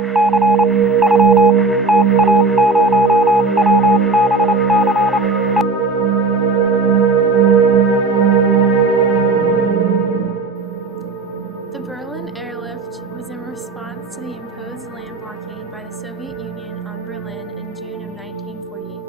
The Berlin Airlift was in response to the imposed land blockade by the Soviet Union on Berlin in June of 1948.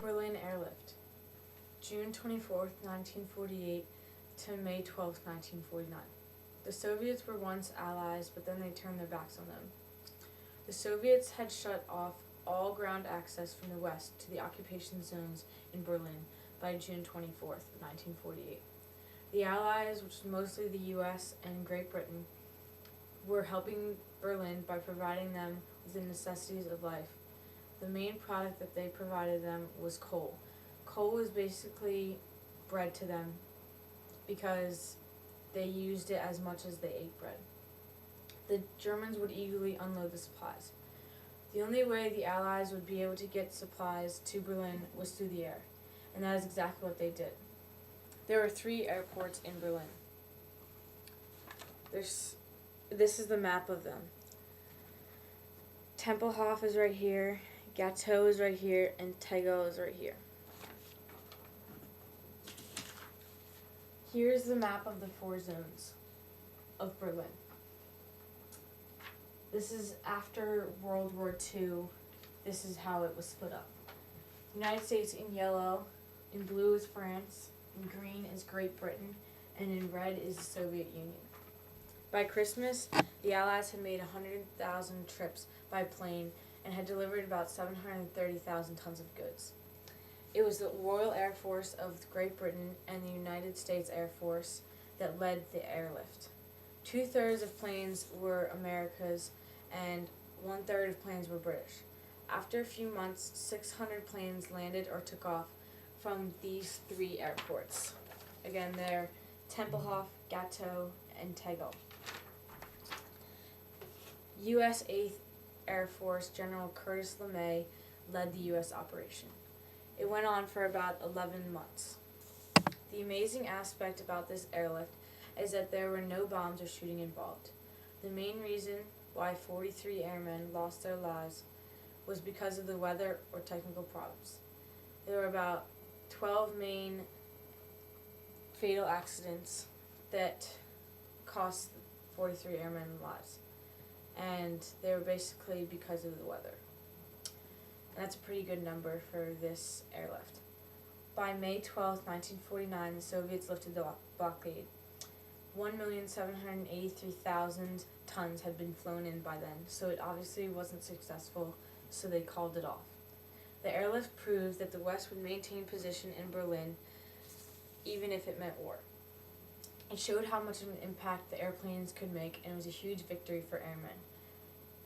Berlin Airlift, June 24th, 1948 to May 12th, 1949. The Soviets were once allies, but then they turned their backs on them. The Soviets had shut off all ground access from the west to the occupation zones in Berlin by June 24th, 1948. The Allies, which was mostly the US and Great Britain, were helping Berlin by providing them with the necessities of life. The main product that they provided them was coal. Coal was basically bread to them because they used it as much as they ate bread. The Germans would eagerly unload the supplies. The only way the Allies would be able to get supplies to Berlin was through the air, and that is exactly what they did. There were 3 airports in Berlin. This is the map of them. Tempelhof is right here, Gatow is right here, and Tegel is right here. Here's the map of the 4 zones of Berlin. This is after World War II. This is how it was split up. United States in yellow, in blue is France, in green is Great Britain, and in red is the Soviet Union. By Christmas, the Allies had made 100,000 trips by plane and had delivered about 730,000 tons of goods. It was the Royal Air Force of Great Britain and the United States Air Force that led the airlift. 2/3 of planes were America's and 1/3 of planes were British. After a few months, 600 planes landed or took off from these 3 airports. Again, they're Tempelhof, Gatow, and Tegel. U.S. 8th Air Force General Curtis LeMay led the U.S. operation. It went on for about 11 months. The amazing aspect about this airlift is that there were no bombs or shooting involved. The main reason why 43 airmen lost their lives was because of the weather or technical problems. There were about 12 main fatal accidents that cost 43 airmen lives, and they were basically because of the weather. And that's a pretty good number for this airlift. By May 12, 1949, the Soviets lifted the blockade. 1,783,000 tons had been flown in by then, so it obviously wasn't successful, so they called it off. The airlift proved that the West would maintain position in Berlin even if it meant war. It showed how much of an impact the airplanes could make, and it was a huge victory for airmen.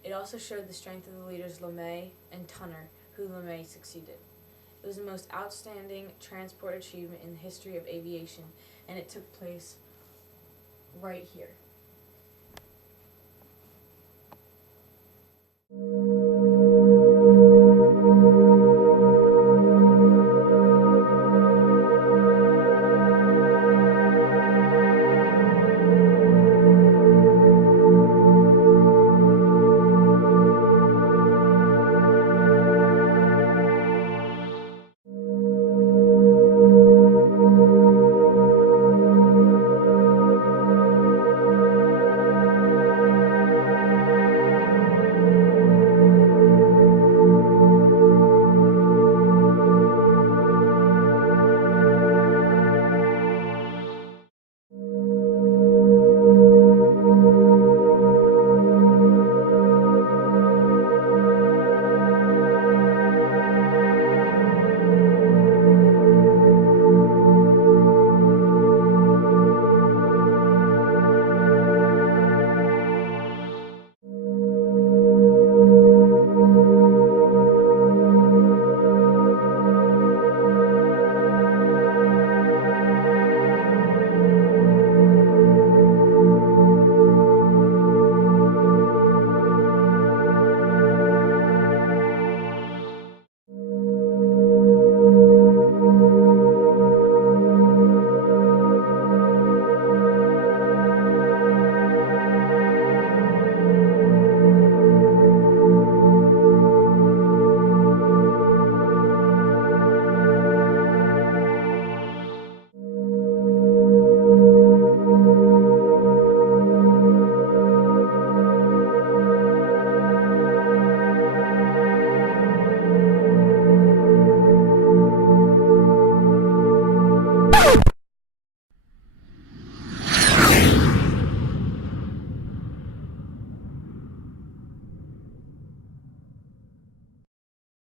It also showed the strength of the leaders LeMay and Tunner, who LeMay succeeded. It was the most outstanding transport achievement in the history of aviation, and it took place right here.